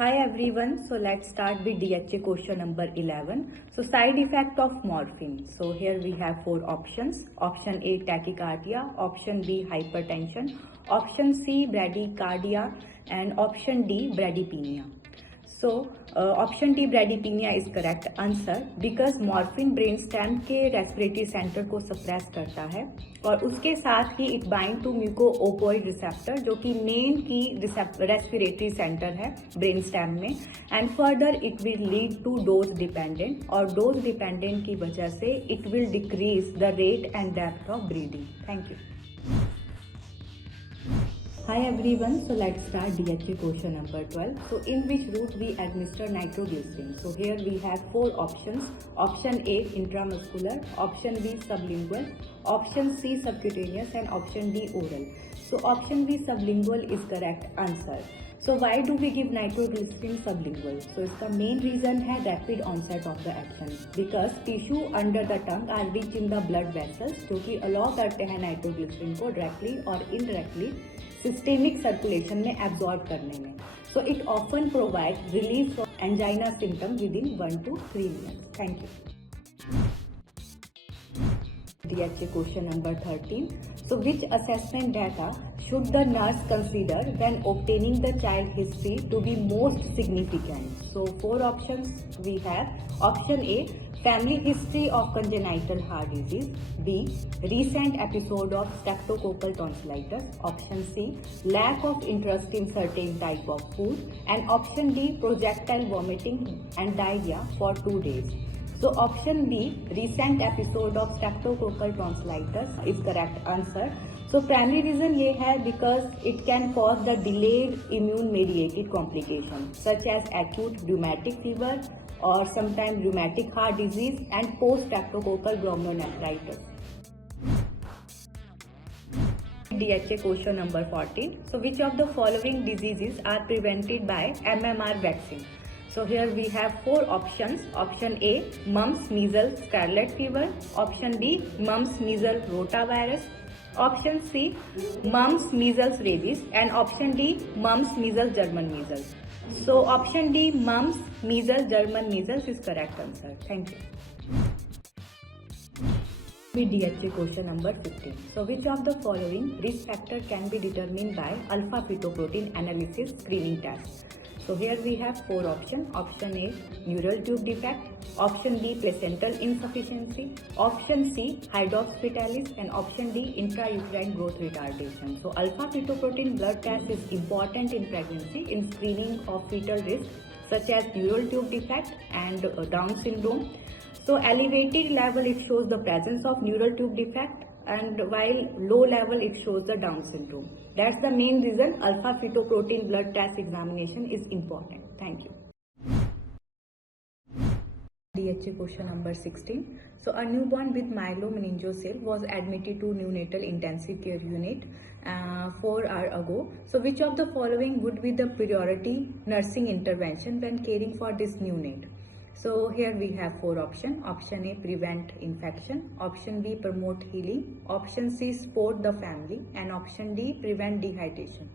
Hi everyone, so let's start with DHA question number 11. So side effect of morphine. So here we have four options. Option A tachycardia, option B hypertension, option C bradycardia and option D bradypnea. So option D bradypnea is correct answer because morphine brain stem के respiratory centre को suppress करता है और उसके साथ ही it bind to mu opioid receptor जो कि मेन की रेस्पिरेटरी सेंटर है ब्रेन स्टेम में and further it will lead to dose dependent और डोज डिपेंडेंट की वजह से it will decrease the rate and depth of breathing. Thank you. Hi everyone, so let's start DHA question number 12. So in which route we administer nitroglycerin? So here we have four options. Option A intramuscular, option B sublingual, option C subcutaneous and option D oral. So option B sublingual is correct answer. So why do we give nitroglycerin sublingual? So इसका main reason है rapid onset of the action because tissue under the tongue are rich in the blood vessels जो कि allow करते हैं nitroglycerin को directly और indirectly systemic circulation में absorb करने में. So it often provides relief from angina symptom within 1 to 3 minutes. Thank you. DHA question number 13. So which assessment data should the nurse consider when obtaining the child history to be most significant? So four options we have. Option A, family history of congenital heart disease. B, recent episode of streptococcal tonsillitis. Option C, lack of interest in certain type of food. And option D, projectile vomiting and diarrhea for 2 days. So option B, recent episode of streptococcal tonsillitis is correct answer. So primary reason ये है because it can cause the delayed immune mediated complication such as acute rheumatic fever or sometimes rheumatic heart disease and post streptococcal glomerulonephritis. DHA question number 14. So which of the following diseases are prevented by MMR vaccine? So here we have four options. Option A, mumps, measles, scarlet fever. Option B, mumps, measles, rotavirus. Option C, mumps, measles, rabies. And option D, mumps, measles, German measles. So option D, mumps, measles, German measles is correct answer. Thank you. With DHA question number 15. So which of the following risk factor can be determined by alpha fetoprotein analysis screening test? So here we have four options. Option A, neural tube defect. Option B, placental insufficiency. Option C, hydrops fetalis. And option D, intrauterine growth retardation. So alpha fetoprotein blood test is important in pregnancy in screening of fetal risk such as neural tube defect and Down syndrome. So elevated level it shows the presence of neural tube defect and while low level it shows the Down syndrome. That's the main reason alpha fetoprotein blood test examination is important. Thank you. DHA question number 16. So a newborn with myelomeningocele was admitted to neonatal intensive care unit 4 hours ago. So which of the following would be the priority nursing intervention when caring for this neonate? So here we have four options. Option A, prevent infection. Option B, promote healing. Option C, support the family. And option D, prevent dehydration.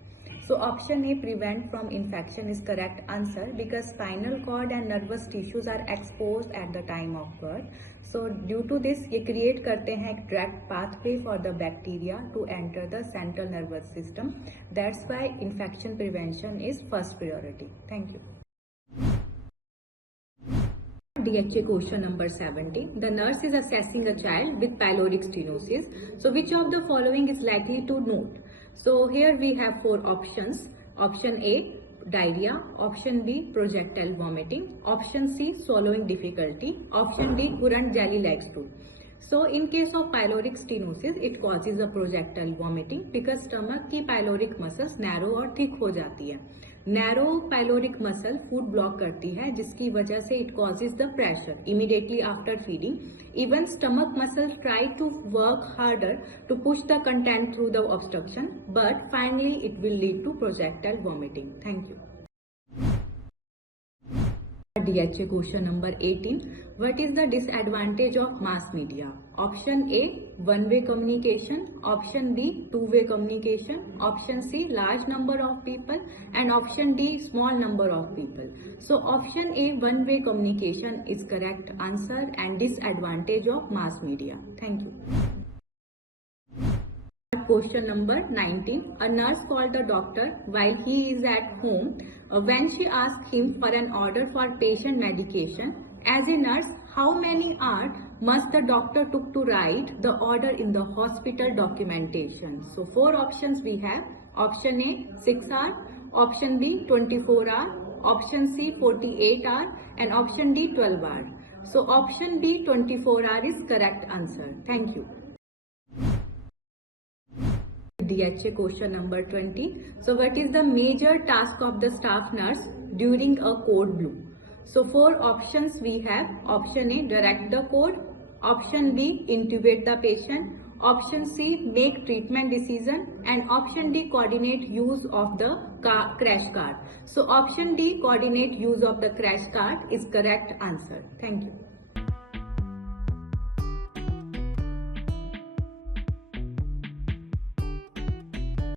So option A, prevent from infection is correct answer because spinal cord and nervous tissues are exposed at the time of birth. So due to this, ये create करते हैं एक direct pathway for the bacteria to enter the central nervous system. That's why infection prevention is first priority. Thank you. DHA question number 17. The nurse is assessing a child with pyloric stenosis. So which of the following is likely to note? So here we have four options. Option A, diarrhea. Option B, projectile vomiting. Option C, swallowing difficulty. Option D, current jelly like stool. So in case of pyloric stenosis, it causes a projectile vomiting because stomach की pyloric muscles narrow और thick हो जाती है. Narrow pyloric muscle food block करती है जिसकी वजह से it causes the pressure immediately after feeding. Even stomach muscle try to work harder to push the content through the obstruction but finally it will lead to projectile vomiting. Thank you. DHA question number 18. What is the disadvantage of mass media? Option A, one-way communication. Option B, two-way communication. Option C, large number of people. And option D, small number of people. So option A, one-way communication is correct answer and disadvantage of mass media. Thank you. Question number 19. A nurse called the doctor while he is at home when she asked him for an order for patient medication. As a nurse, how many hours must the doctor took to write the order in the hospital documentation? So 4 options we have. Option A 6 hours, option B 24 hours, option C 48 hours and option D 12 hours. So option B 24 hours is correct answer. Thank you. DHA question number 20. So what is the major task of the staff nurse during a code blue? So 4 options we have. Option A, direct the code. Option B, intubate the patient. Option C, make treatment decision. And option D, coordinate use of the crash cart. So option D, coordinate use of the crash cart is correct answer. Thank you.